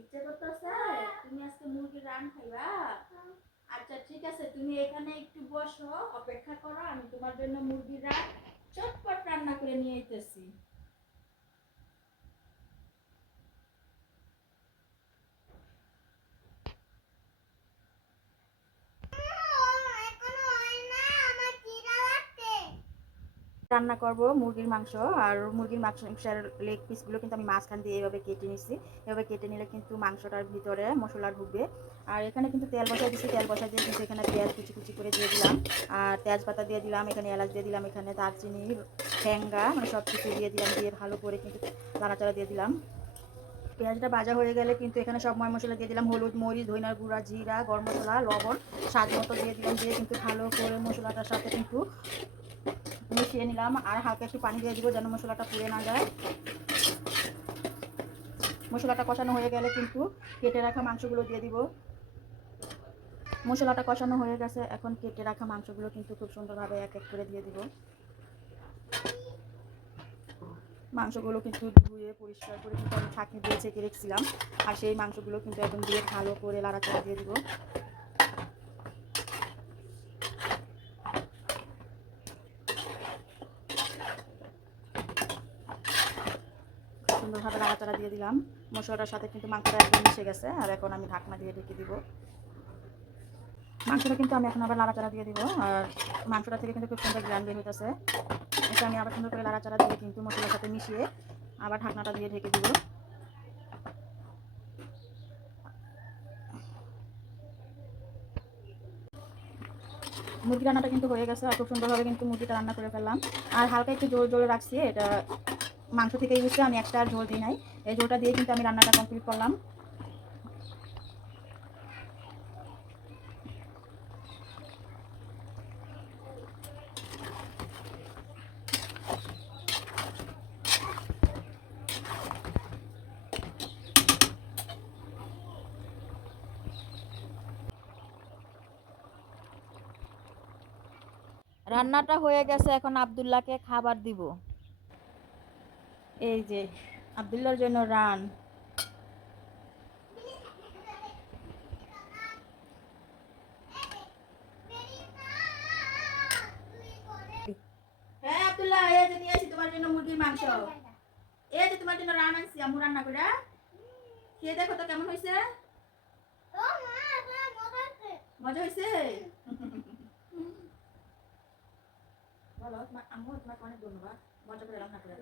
ইচ্ছে করতেছে, তুমি আজকে মুরগির রান খাইবা। আচ্ছা ঠিক আছে, তুমি এখানে একটু বসো, অপেক্ষা করো, আমি তোমার জন্য মুরগির রান চটপট রান্না করে নিয়ে যেতেছি রান্না করব মুরগির মাংস আর মুরগির মাংসের লেগ পিসগুলো কিন্তু আমি মাঝখান দিয়ে এভাবে কেটে নিচ্ছি এভাবে কেটে নিলে কিন্তু মাংসটার ভিতরে মশলা ঢুকবে। আর এখানে কিন্তু তেল বসাই দিচ্ছি তেল বসাই দিয়ে কিন্তু এখানে পেঁয়াজ কুচি কুচি করে দিয়ে দিলাম। আর তেজপাতা দিয়ে দিলাম, এখানে এলাচ দিয়ে দিলাম, এখানে দারচিনি ঠ্যাঙ্গা মানে সব কিছু দিয়ে দিলাম, দিয়ে ভালো করে কিন্তু নাড়াচাড়া দিয়ে দিলাম। পেঁয়াজটা ভাজা হয়ে গেলে কিন্তু এখানে সব ময় মশলা দিয়ে দিলাম, হলুদ মরিচ ধইনার গুঁড়া, জিরা, গরম মশলা, লবণ, স্বাদ মতো দিয়ে দিলাম, দিয়ে কিন্তু ভালো করে মশলাটার সাথে কিন্তু মিশিয়ে নিলাম আর হালকা একটু পানি দিয়ে দিব যেন মশলাটা পুড়ে না যায়। মশলাটা কষানো হয়ে গেলে কিন্তু কেটে রাখা মাংসগুলো দিয়ে দিব। মশলাটা কষানো হয়ে গেছে, এখন কেটে রাখা মাংসগুলো কিন্তু খুব সুন্দরভাবে এক এক করে দিয়ে দিব। মাংসগুলো কিন্তু ধুয়ে, পরিষ্কার করে কিন্তু আমি ছাঁকনি দিয়ে ছেঁকে রেখেছিলাম। আর সেই মাংসগুলো কিন্তু একদম দিয়ে ভালো করে লাড়াচাড়া দিয়ে দিব। সুন্দরভাবে নাড়াচাড়া দিয়ে দিলাম। মশলাটার সাথে কিন্তু মাংসটা একদম মিশে গেছে, আর এখন আমি ঢাকনা দিয়ে ঢেকে দিব। মাংসটা কিন্তু আমি এখন আবার নাড়াচাড়া দিয়ে দিব, আর মাংসটা থেকে কিন্তু খুব সুন্দর গ্রান বের হইতেছে এটা আমি আবার সুন্দর করে নাড়াচাড়া দিয়ে কিন্তু মশলার সাথে মিশিয়ে আবার ঢাকনাটা দিয়ে ঢেকে দিব। মুরগি রান্নাটা কিন্তু হয়ে গেছে, আর খুব সুন্দরভাবে কিন্তু মুরগিটা রান্না করে ফেললাম। আর হালকা একটু জোর জোরে রাখছি, এটা মাংস থেকে ইউজে আমি একটা ঝোল দিই নাই। এই ঝোলটা দিয়ে কিন্তু আমি রান্নাটা কমপ্লিট করলাম। রান্নাটা হয়ে গেছে, এখন আবদুল্লাহকে খাবার দিব। এই যে, আবদুল্লাহর জন্য রান। হ্যাঁ আসি, তোমার জন্য মাংস। এই যে তোমার জন্য রান রান্না করে। দেখো তো কেমন হয়েছে মজা হয়েছে বলো মজা করে রান্না করে